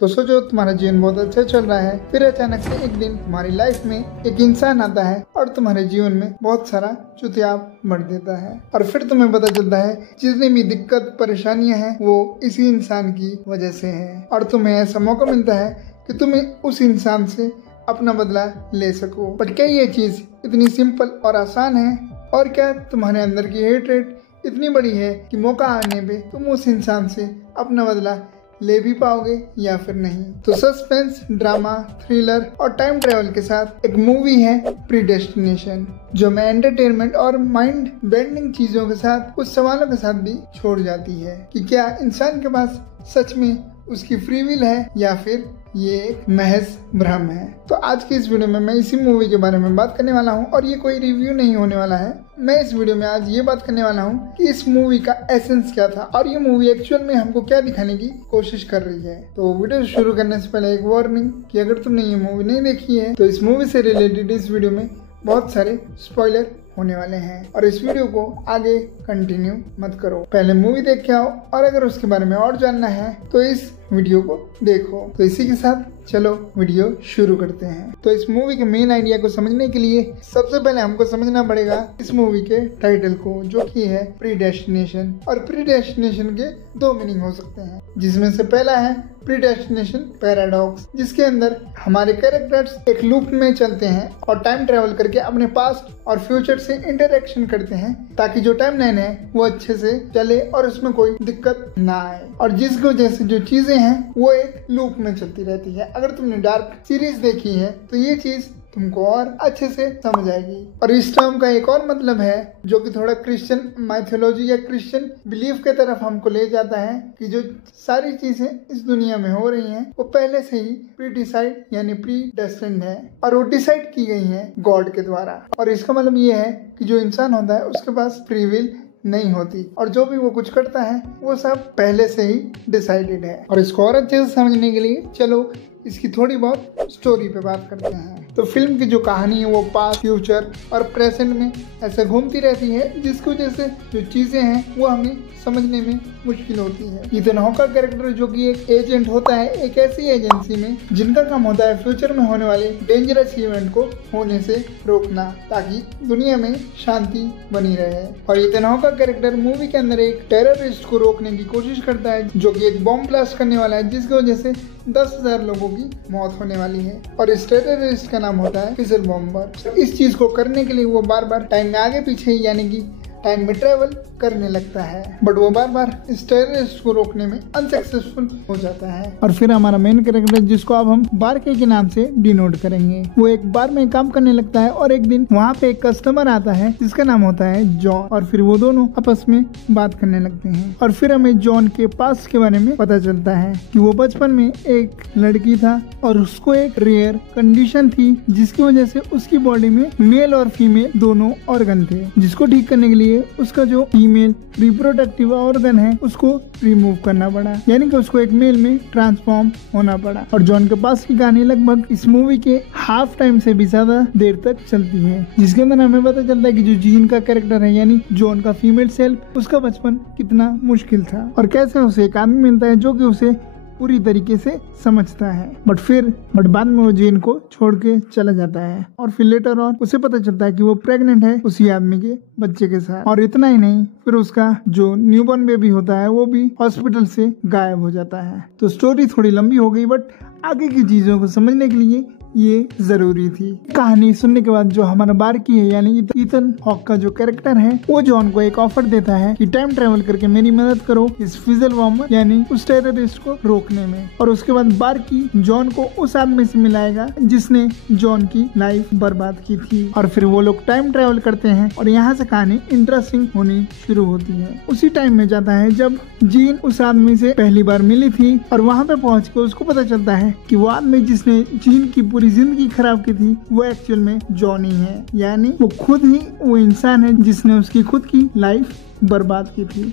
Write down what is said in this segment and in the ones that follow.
तो सोचो तुम्हारा जीवन बहुत अच्छा चल रहा है, फिर अचानक से एक दिन तुम्हारी लाइफ में एक इंसान आता है और तुम्हारे जीवन में बहुत सारा चुतियाब बढ़ देता है। और फिर तुम्हें पता चलता है जितनी भी दिक्कत परेशानियां हैं वो इसी इंसान की वजह से है। और तुम्हें ऐसा मौका मिलता है कि तुम्हें उस इंसान से अपना बदला ले सको। बट क्या ये चीज इतनी सिंपल और आसान है? और क्या तुम्हारे अंदर की हेटरेट इतनी बड़ी है कि मौका आने पे तुम उस इंसान से अपना बदला ले भी पाओगे या फिर नहीं? तो सस्पेंस, ड्रामा, थ्रिलर और टाइम ट्रेवल के साथ एक मूवी है प्रीडेस्टिनेशन, जो मैं एंटरटेनमेंट और माइंड बेंडिंग चीजों के साथ कुछ सवालों के साथ भी छोड़ जाती है कि क्या इंसान के पास सच में उसकी फ्री विल है या फिर ये एक महज भ्रम है। तो आज की इस वीडियो में मैं इसी मूवी के बारे में बात करने वाला हूँ और ये कोई रिव्यू नहीं होने वाला है। मैं इस वीडियो में आज ये बात करने वाला हूँ कि इस मूवी का एसेंस क्या था और ये मूवी एक्चुअल में हमको क्या दिखाने की कोशिश कर रही है। तो वीडियो शुरू करने से पहले एक वार्निंग कि अगर तुमने ये मूवी नहीं देखी है तो इस मूवी से रिलेटेड इस वीडियो में बहुत सारे स्पॉइलर होने वाले हैं और इस वीडियो को आगे कंटिन्यू मत करो। पहले मूवी देख के आओ और अगर उसके बारे में और जानना है तो इस वीडियो को देखो। तो इसी के साथ चलो वीडियो शुरू करते हैं। तो इस मूवी के मेन आइडिया को समझने के लिए सबसे पहले हमको समझना पड़ेगा इस मूवी के टाइटल को, जो कि है प्रीडेस्टिनेशन। और प्रीडेस्टिनेशन के दो मीनिंग हो सकते हैं, जिसमें से पहला है प्रीडेस्टिनेशन पैराडॉक्स, जिसके अंदर हमारे कैरेक्टर्स एक लूप में चलते हैं और टाइम ट्रेवल करके अपने पास्ट और फ्यूचर से इंटरेक्शन करते हैं ताकि जो टाइम लाइन है वो अच्छे से चले और उसमें कोई दिक्कत ना आए। और जिसकी वजह से जो चीजें हैं वो एक लूप में चलती रहती है। अगर तुमने डार्क सीरीज देखी है तो ये चीज तुमको और अच्छे से समझ आएगी। और इस टर्म का एक और मतलब है जो कि थोड़ा क्रिश्चियन माइथोलॉजी या क्रिश्चियन बिलीफ के तरफ हमको ले जाता है कि जो सारी चीजें इस दुनिया में हो रही हैं वो पहले से ही प्री डिसाइड यानी प्री डेस्टिन्ड है और वो डिसाइड की गई है गॉड के द्वारा। और इसका मतलब ये है कि जो इंसान होता है उसके पास फ्री विल नहीं होती और जो भी वो कुछ करता है वो सब पहले से ही डिसाइडेड है। और इसको और अच्छे से समझने के लिए चलो इसकी थोड़ी बहुत स्टोरी पे बात करते हैं। तो फिल्म की जो कहानी है वो पास्ट, फ्यूचर और प्रेजेंट में ऐसे घूमती रहती है, जिसकी वजह से जो चीजें हैं वो हमें समझने में मुश्किल होती है। इथन हॉक का कैरेक्टर जो कि एक एजेंट होता है एक ऐसी एजेंसी में जिनका काम होता है फ्यूचर में होने वाले डेंजरस इवेंट को होने से रोकना ताकि दुनिया में शांति बनी रहे। और इथन हॉक का कैरेक्टर मूवी के अंदर एक टेररिस्ट को रोकने की कोशिश करता है जो कि एक बॉम्ब ब्लास्ट करने वाला है, जिसकी वजह से 10,000 लोगों की मौत होने वाली है। और इस टेररिस्ट का नाम होता है फिजल बॉम्बर। इस चीज को करने के लिए वो बार बार टाइम में आगे पीछे यानी कि टाइम में ट्रेवल करने लगता है, बट वो बार बार इस टेररिस्ट को रोकने में अनसक्सेसफुल हो जाता है। और फिर हमारा मेन कैरेक्टर, जिसको अब हम बारके के नाम से डिनोट करेंगे, वो एक बार में काम करने लगता है और एक दिन वहाँ पे एक कस्टमर आता है जिसका नाम होता है जॉन। और फिर वो दोनों आपस में बात करने लगते हैं और फिर हमें जॉन के पास्ट के बारे में पता चलता है कि वो बचपन में एक लड़की था और उसको एक रेयर कंडीशन थी जिसकी वजह से उसकी बॉडी में मेल और फीमेल दोनों ऑर्गन थे, जिसको ठीक करने के लिए उसका जो फीमेल रिप्रोडक्टिव ऑर्गन है उसको रिमूव करना पड़ा, यानी कि उसको एक मेल में ट्रांसफॉर्म होना पड़ा। और जॉन के पास की कहानी लगभग इस मूवी के हाफ टाइम से भी ज्यादा देर तक चलती है, जिसके अंदर हमें पता चलता है कि जो जीन का कैरेक्टर है यानी जॉन का फीमेल सेल्फ, उसका बचपन कितना मुश्किल था और कैसे उसे एक आदमी मिलता है जो कि उसे पूरी तरीके से समझता है। बट बाद में वो जीन को छोड़ के चला जाता है और फिर लेटर ऑन उसे पता चलता है कि वो प्रेग्नेंट है उसी आदमी के बच्चे के साथ। और इतना ही नहीं, फिर उसका जो न्यूबॉर्न बेबी होता है वो भी हॉस्पिटल से गायब हो जाता है। तो स्टोरी थोड़ी लंबी हो गई, बट आगे की चीजों को समझने के लिए ये जरूरी थी। कहानी सुनने के बाद जो हमारा बारकी है यानी इथन हॉक का जो कैरेक्टर है वो जॉन को एक ऑफर देता है कि टाइम ट्रेवल करके मेरी मदद करो इस फिजल बॉम्बर यानी उस टेररिस्ट को रोकने में। और उसके बाद बारकी जॉन को उस आदमी से मिलाएगा जिसने जॉन की लाइफ बर्बाद की थी। और फिर वो लोग टाइम ट्रेवल करते हैं और यहाँ से कहानी इंटरेस्टिंग होनी शुरू होती है। उसी टाइम में जाता है जब जीन उस आदमी से पहली बार मिली थी और वहाँ पे पहुँच के उसको पता चलता है कि वो आदमी जिसने जीन की पूरी जिंदगी खराब की थी वो एक्चुअल में जॉन ही है, यानी वो खुद ही वो इंसान है जिसने उसकी खुद की लाइफ बर्बाद की थी।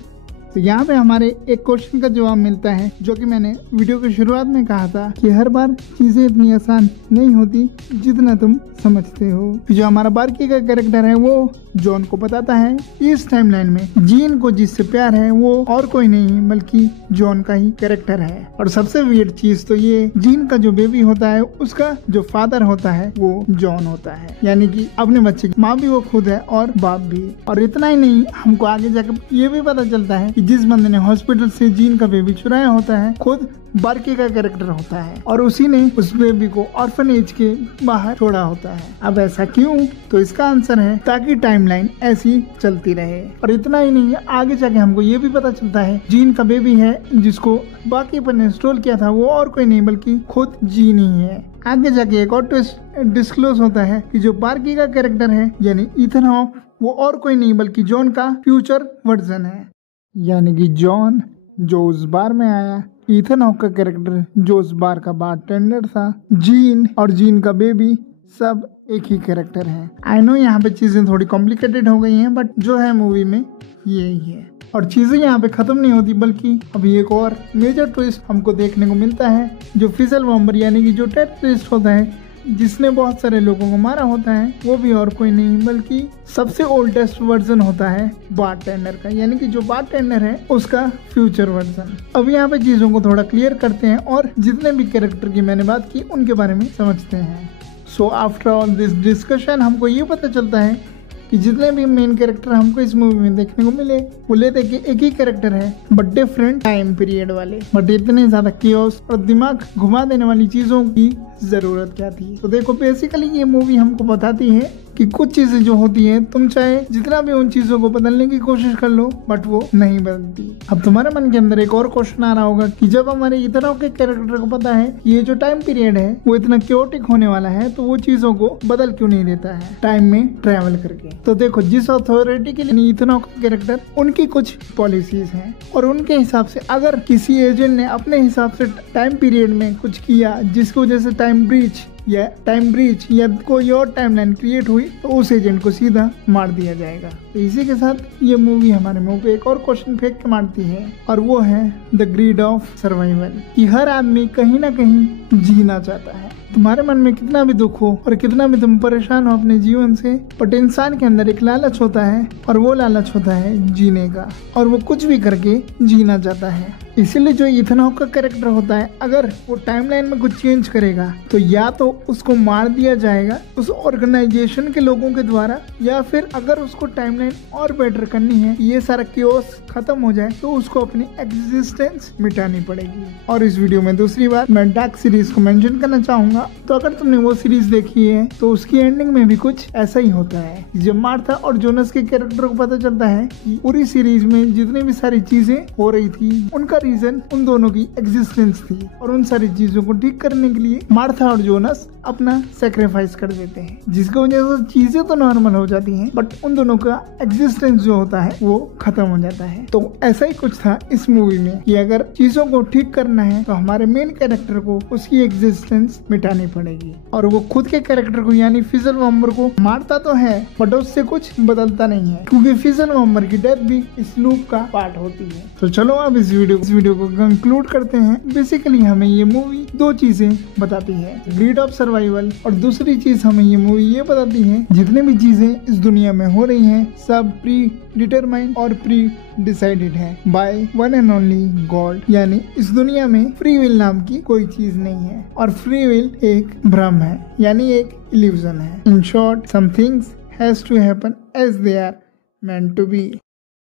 तो यहाँ पे हमारे एक क्वेश्चन का जवाब मिलता है, जो कि मैंने वीडियो की शुरुआत में कहा था कि हर बार चीजें इतनी आसान नहीं होती जितना तुम समझते हो। जो हमारा बार्की का कैरेक्टर है वो जॉन को बताता है इस टाइमलाइन में जीन को जिससे प्यार है वो और कोई नहीं बल्कि जॉन का ही कैरेक्टर है। और सबसे वियर्ड चीज तो ये, जीन का जो बेबी होता है उसका जो फादर होता है वो जॉन होता है, यानी कि अपने बच्चे की माँ भी वो खुद है और बाप भी। और इतना ही नहीं, हमको आगे जाकर ये भी पता चलता है कि जिस बंदे ने हॉस्पिटल से जीन का बेबी चुराया होता है खुद बार्की का कैरेक्टर होता है और उसी ने उस बेबी को ऑर्फनेज के बाहर छोड़ा होता है। अब ऐसा क्यों? तो इसका आंसर है ताकि टाइमलाइन ऐसी चलती रहे। और इतना ही नहीं, आगे जाके हमको ये भी पता चलता है जीन का बेबी है जिसको बाकी पर ने इंस्टॉल किया था वो और कोई नहीं बल्कि खुद जीन ही है। आगे जाके एक और ट्विस्ट डिस्क्लोज होता है कि जो बार्की का कैरेक्टर है यानी ईथन हॉक वो और कोई नहीं बल्कि जॉन का फ्यूचर वर्जन है, यानी कि जॉन जो उस बार में आया, ईथन हॉक का कैरेक्टर जो उस बार का बारटेंडर था, जीन और जीन का बेबी सब एक ही कैरेक्टर है। आई नो यहाँ पे चीजें थोड़ी कॉम्प्लिकेटेड हो गई हैं, बट जो है मूवी में यही है। और चीजें यहाँ पे खत्म नहीं होती बल्कि अभी एक और मेजर ट्विस्ट हमको देखने को मिलता है। जो फिजल बॉम्बर यानी कि जो टेररिस्ट होता है जिसने बहुत सारे लोगों को मारा होता है वो भी और कोई नहीं बल्कि सबसे ओल्डेस्ट वर्जन होता है बारटेंडर का, यानी कि जो बारटेंडर है उसका फ्यूचर वर्जन। अब यहाँ पे चीजों को थोड़ा क्लियर करते हैं और जितने भी कैरेक्टर की मैंने बात की उनके बारे में समझते हैं। So after all this discussion हमको ये पता चलता है कि जितने भी मेन कैरेक्टर हमको इस मूवी में देखने को मिले वो लेते कि एक ही कैरेक्टर है बट डिफरेंट टाइम पीरियड वाले। बट इतने ज्यादा कियोस और दिमाग घुमा देने वाली चीजों की जरूरत क्या थी? तो देखो, बेसिकली ये मूवी हमको बताती है कि कुछ चीजें जो होती हैं तुम चाहे जितना भी उन चीजों को बदलने की कोशिश कर लो बट वो नहीं बदलती। अब तुम्हारे मन के अंदर एक और क्वेश्चन आ रहा होगा कि जब हमारे इतना के कैरेक्टर को पता है कि ये जो टाइम पीरियड है वो इतना क्योटिक होने वाला है तो वो चीजों को बदल क्यों नहीं देता है टाइम में ट्रेवल करके? तो देखो, जिस अथॉरिटी के लिए इतना कैरेक्टर उनकी कुछ पॉलिसीज हैं और उनके हिसाब से अगर किसी एजेंट ने अपने हिसाब से टाइम पीरियड में कुछ किया जिसकी वजह से टाइम ब्रीच या कोई और टाइमलाइन क्रिएट हुई तो उस एजेंट को सीधा मार दिया जाएगा। तो इसी के साथ ये मूवी हमारे मुंह पे एक और क्वेश्चन फेंक के मारती है और वो है द ग्रीड ऑफ सर्वाइवल, कि हर आदमी कहीं ना कहीं जीना चाहता है। तुम्हारे मन में कितना भी दुख हो और कितना भी तुम परेशान हो अपने जीवन से, बट इंसान के अंदर एक लालच होता है और वो लालच होता है जीने का, और वो कुछ भी करके जीना चाहता है। इसीलिए जो ईथन हॉक का कैरेक्टर होता है अगर वो टाइमलाइन में कुछ चेंज करेगा तो या तो उसको मार दिया जाएगा उस ऑर्गेनाइजेशन के लोगों के द्वारा, या फिर अगर उसको टाइमलाइन और बेटर करनी है, ये सारा क्योस खत्म हो जाए तो उसको अपनी एग्जिस्टेंस मिटानी पड़ेगी। और इस वीडियो में दूसरी बार मैं डार्क सीरीज को मेंशन करना चाहूंगा। तो अगर तुमने वो सीरीज देखी है तो उसकी एंडिंग में भी कुछ ऐसा ही होता है। जब मार्था और जोनस के कैरेक्टर को पता चलता है कि पूरी सीरीज में जितनी भी सारी चीजें हो रही थी उनका रीजन उन दोनों की एग्जिस्टेंस थी, और उन सारी चीजों को ठीक करने के लिए मार्था और जोनस अपना सेक्रीफाइस कर देते हैं, जिसकी वजह से चीजें तो नॉर्मल हो जाती हैं बट उन दोनों का एग्जिस्टेंस जो होता है वो खत्म हो जाता है। तो ऐसा ही कुछ था इस मूवी में कि अगर चीजों को ठीक करना है तो हमारे मेन कैरेक्टर को उसकी एग्जिस्टेंस मिटानी पड़ेगी, और वो खुद के कैरेक्टर को यानी फिजल बॉम्बर को मारता तो है बट उससे कुछ बदलता नहीं है, क्योंकि फिजल बॉम्बर की डेथ भी इस लूप का पार्ट होती है। तो चलो अब इस वीडियो को कंक्लूड करते हैं। बेसिकली हमें ये मूवी दो चीजें बताती है, ग्रीड ऑफ सर्वाइवल, और दूसरी चीज हमें ये मूवी ये बताती है जितने भी चीजें इस दुनिया में हो रही हैं सब प्री डिटरमाइंड और प्री डिसाइडेड है by one and only God, यानी इस दुनिया में फ्री विल नाम की कोई चीज नहीं है, और फ्री विल एक भ्रम है यानी एक इल्यूजन है। In short, some things has to happen as they are meant to be।